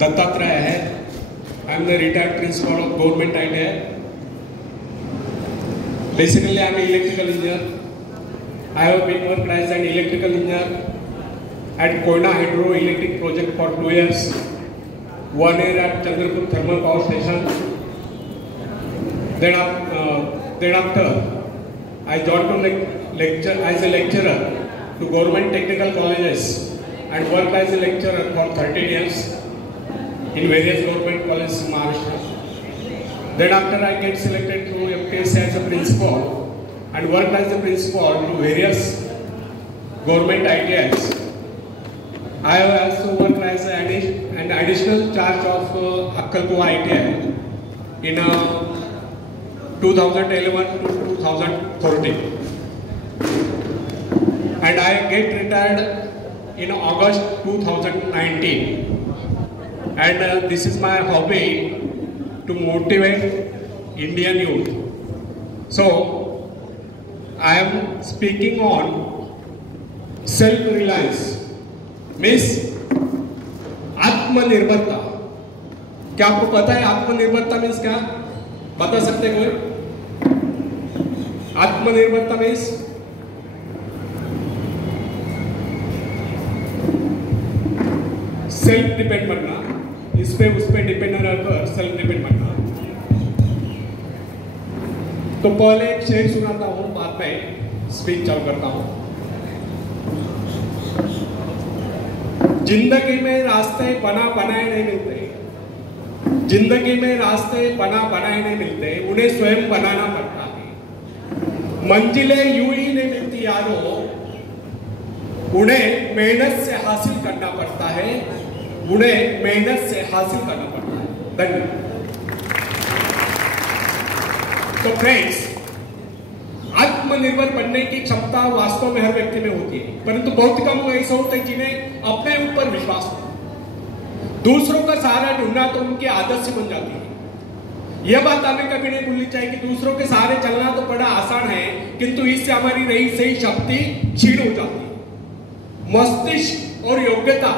Dattatreya hai. I am the retired principal of Government ITI. Basically, I am an electrical engineer. I have been worked as an electrical engineer at Koyna Hydroelectric project for 2 years. 1 year at Chandrapur Thermal Power Station. Then after, I joined as a lecturer to government technical colleges and worked as a lecturer for 13 years in various government colleges in Maharashtra. Then after, I get selected through FPSC as a principal and worked as a principal to various government ITIs. I have also worked as an additional charge of Akkalpura ITI in 2011 to 2014. And I get retired in August 2019. And this is my hobby to motivate Indian youth. So, I am speaking on self-reliance. Miss आत्मनिर्भरता. क्या आपको पता है आत्मनिर्भरता means क्या? बता सकते कोई? आत्मनिर्भरता मीन्स सेल्फ डिपेंड बनना, इस पे उस पे डिपेंड न रहकर सेल्फ डिपेंड बनना. तो पहले एक शेर सुनाता हूं, बाद में स्पीच चालू करता हूं. जिंदगी में रास्ते बना बनाए नहीं मिलते. जिंदगी में रास्ते बना बनाए नहीं मिलते, उन्हें स्वयं बनाना पड़ता है. मंजिलें यूं ही नहीं मिलती यारों, उन्हें मेहनत से हासिल करना पड़ता है. उन्हें मेहनत से हासिल करना पड़ता है. धन्यवाद. तो फ्रेंड्स, आत्मनिर्भर बनने की क्षमता वास्तव में हर व्यक्ति में होती है, परंतु बहुत कम लोग ऐसे होते हैं जिन्हें अपने ऊपर विश्वास हो. दूसरों का सहारा ढूंढना तो उनकी आदत से बन जाती है. यह बात हमें कभी नहीं भूलनी चाहिए कि दूसरों के सहारे चलना तो बड़ा आसान है, किंतु इससे हमारी रही सही शक्ति क्षीण हो जाती है. मस्तिष्क और योग्यता,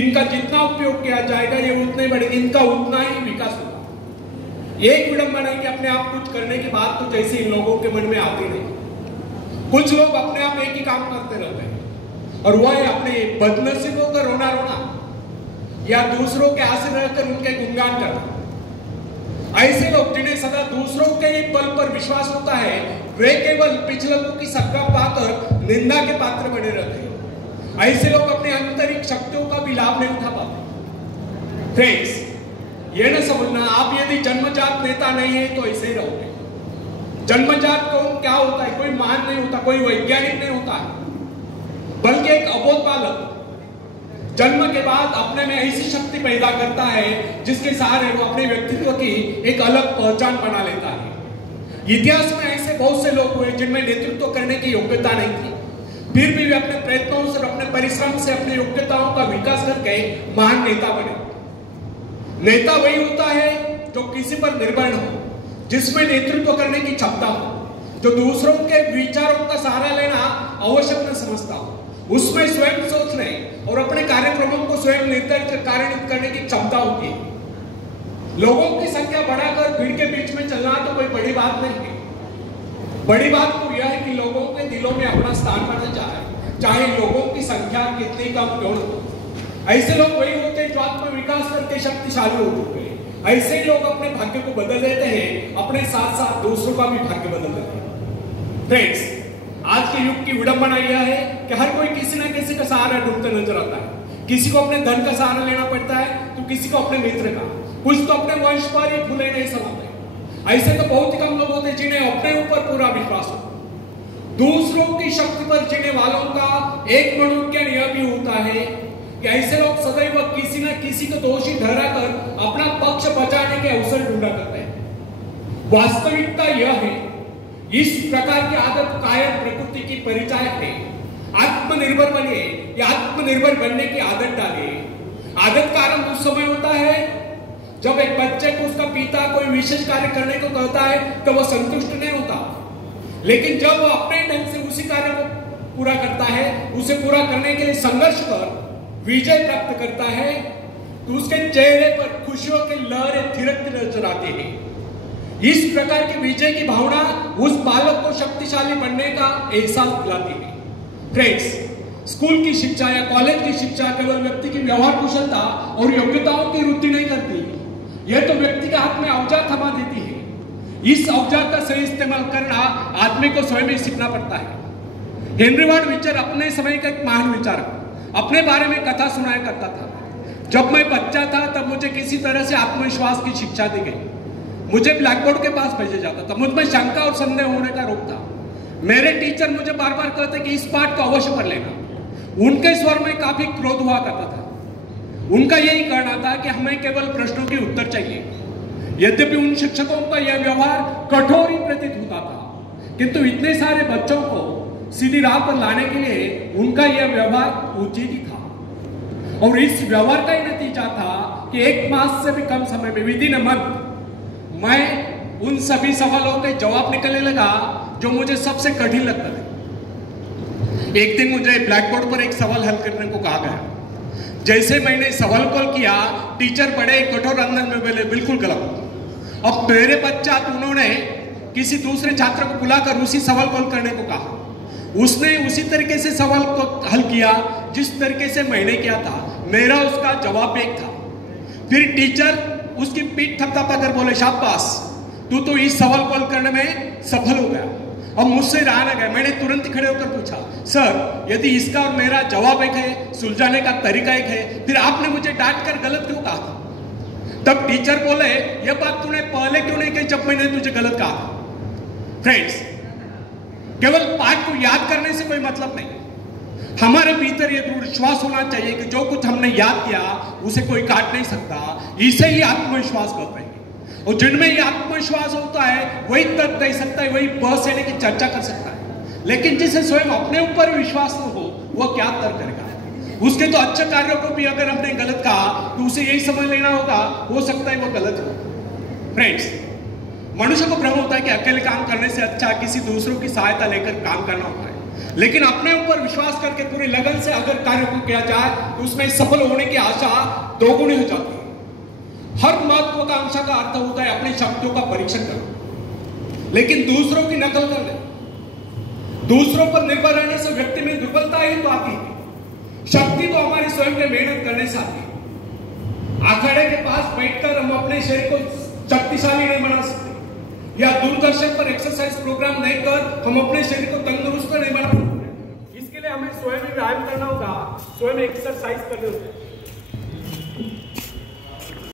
इनका जितना उपयोग किया जाएगा ये उतने बढ़ेंगे, इनका उतना ही विकास होगा. एक विडंबना है कि अपने आप कुछ करने की बात तो जैसे इन लोगों के मन में आती नहीं. कुछ लोग अपने आप एक ही काम करते रहते हैं और वह है अपने बदनसीबों का रोना रोना या दूसरों के आसे रहकर उनके गुणगान करना. ऐसे लोग जिन्हें सदा दूसरों के बल पर विश्वास होता है, वे केवल पिछलों की सत्ता पाकर निंदा के पात्र बने रहते हैं. ऐसे लोग अपने आंतरिक शक्तियों का भी लाभ नहीं उठा पाते. फ्रेंड्स, ये न समझना आप यदि जन्मजात नेता नहीं है तो ऐसे ही रहोगे. जन्मजात कौन क्या होता है? कोई महान नहीं होता, कोई वैज्ञानिक नहीं होता है, बल्कि एक अबोध बालक जन्म के बाद अपने में ऐसी शक्ति पैदा करता है जिसके सहारे वो अपने व्यक्तित्व की एक अलग पहचान बना लेता है. इतिहास में ऐसे बहुत से लोग हुए जिनमें नेतृत्व करने की योग्यता नहीं थी, फिर भी वे अपने प्रयत्नों से, अपने परिश्रम से अपनी योग्यताओं का विकास करके महान नेता बने. नेता वही होता है जो किसी पर निर्भर हो, जिसमें नेतृत्व करने की क्षमता हो, जो दूसरों के विचारों का सहारा लेना आवश्यक न समझता हो, उसमें स्वयं सोचने और अपने कार्यक्रमों को स्वयं निर्धारित कार्यान्वित करने की क्षमता होती है. लोगों की संख्या बढ़ाकर भीड़ के बीच में चलना तो कोई बड़ी बात नहीं है. बड़ी बात तो यह है कि लोगों के दिलों में अपना स्थान बना जाए, चाहे लोगों की संख्या कितनी कम क्यों हो. ऐसे लोग वही होते हैं जो आत्म विकास करके शक्तिशाली हो चुके हैं. ऐसे ही लोग अपने भाग्य को बदल देते हैं, अपने साथ साथ दूसरों का भी भाग्य बदल देते हैं. फ्रेंड्स, आज के युग की विडंबना यह है कि हर कोई किसी न किसी का सहारा ढूंढते नजर आता है. किसी को अपने धन का सहारा लेना पड़ता है तो किसी को अपने मित्र का, कुछ तो अपने वंश पर ही फूले नहीं समाते. ऐसे तो बहुत ही कम लोग होते हैं जिन्हें अपने ऊपर पूरा विश्वास हो. दूसरों की शक्ति पर जीने वालों का एक मनोज्ञान यह भी होता है कि ऐसे लोग सदैव किसी न किसी को दोषी ठहराकर अपना पक्ष बचाने के अवसर ढूंढा करते हैं. वास्तविकता यह है, इस प्रकार की आदत कायर प्रकृति की परिचायक है. आत्मनिर्भर बने या आत्मनिर्भर बनने की आदत डाले. आदत का आरंभ उस समय होता है जब एक बच्चे को उसका पिता कोई विशेष कार्य करने को कहता है तो वह संतुष्ट नहीं होता, लेकिन जब वो अपने ढंग से उसी कार्य को पूरा करता है, उसे पूरा करने के लिए संघर्ष कर विजय प्राप्त करता है, तो उसके चेहरे पर खुशियों की लहरें थिरकती नजर आती है। इस प्रकार की विजय की भावना उस बालक को शक्तिशाली बनने का एहसास दिलाती है। फ्रेंड्स, स्कूल की शिक्षा या कॉलेज की शिक्षा केवल व्यक्ति की व्यवहार कुशलता और योग्यताओं की वृद्धि नहीं करती, यह तो व्यक्ति के हाथ में औजार थमा देती है। इस औजार का सही इस्तेमाल करना आदमी को स्वयं ही सीखना पड़ता है। हेनरी वार्ड बीचर अपने समय का एक महान विचारक अपने बारे में कथा सुनाया करता था। जब मैं बच्चा था तब मुझे किसी तरह से आत्मविश्वास की शिक्षा दी गई। मुझे ब्लैक बोर्ड के पास भेजा जाता था। मुझ में शंका और संदेह होने का रोक था। मेरे टीचर मुझे बार बार कहते कि इस पाठ को अवश्य पढ़ लेना। उनके स्वर में काफी क्रोध हुआ करता था। उनका यही कहना था कि हमें केवल प्रश्नों के उत्तर चाहिए। यद्यपि उन शिक्षकों का यह व्यवहार कठोर ही प्रतीत होता था, किंतु इतने सारे बच्चों को सीधी राह पर लाने के लिए उनका यह व्यवहार उचित ही था। और इस व्यवहार का ही नतीजा था कि 1 मास से भी कम समय में, विद इन अ मंथ, मैं उन सभी सवालों के जवाब निकलने लगा जो मुझे सबसे कठिन लगता था। एक दिन मुझे ब्लैक बोर्ड पर एक सवाल हल करने को कहा गया। जैसे मैंने सवाल कॉल किया, टीचर बड़े कठोर अंदाज में बोले, बिल्कुल गलत। अब मेरे पश्चात उन्होंने किसी दूसरे छात्र को बुलाकर उसी सवाल कॉल करने को कहा। उसने उसी तरीके से सवाल को हल किया जिस तरीके से मैंने किया था। मेरा उसका जवाब एक था। फिर टीचर उसकी पीठ थपथपा कर बोले, शाबाश, तू तो इस सवाल कॉल करने में सफल हो गया। अब मुझसे रहा न गया। मैंने तुरंत खड़े होकर पूछा, सर, यदि इसका और मेरा जवाब एक है, सुलझाने का तरीका एक है, फिर आपने मुझे डांट कर गलत क्यों कहा था? तब टीचर बोले, यह बात तूने पहले क्यों नहीं कही जब मैंने तुझे गलत कहा था? फ्रेंड्स, केवल पाठ को याद करने से कोई मतलब नहीं। हमारे भीतर यह दृढ़ विश्वास होना चाहिए कि जो कुछ हमने याद किया उसे कोई काट नहीं सकता। इसे ही आत्मविश्वास कहते हैं। और जिनमें ये आत्मविश्वास होता है वही तर्क कह सकता है, वही बहस यानी कि चर्चा कर सकता है। लेकिन जिसे स्वयं अपने ऊपर विश्वास न हो, वह क्या तर्क करेगा? उसके तो अच्छे कार्यों को भी अगर हमने गलत कहा तो उसे यही समझ लेना होगा, हो सकता है वो गलत हो। फ्रेंड्स, मनुष्य को भ्रम होता है कि अकेले काम करने से अच्छा किसी दूसरों की सहायता लेकर काम करना होता है। लेकिन अपने ऊपर विश्वास करके पूरी लगन से अगर कार्य को किया जाए तो उसमें सफल होने की आशा दोगुनी हो जाती है। हर महत्वाकांक्षा का अर्थ होता है अपनी शक्तियों का परीक्षण करना, लेकिन दूसरों की नकल करना। दूसरों पर निर्भर रहने से व्यक्ति में दुर्बलता ही तो आती है। शक्ति तो हमारी स्वयं के मेहनत करने से आती है। अखाड़े के पास बैठकर हम अपने शरीर को शक्तिशाली नहीं बना सकते, या दूरदर्शन पर एक्सरसाइज प्रोग्राम नहीं कर हम अपने शरीर को तंदुरुस्त नहीं बना सकते। इसके लिए हमें स्वयं व्यायाम करना होगा, स्वयं एक्सरसाइज करनी होगी।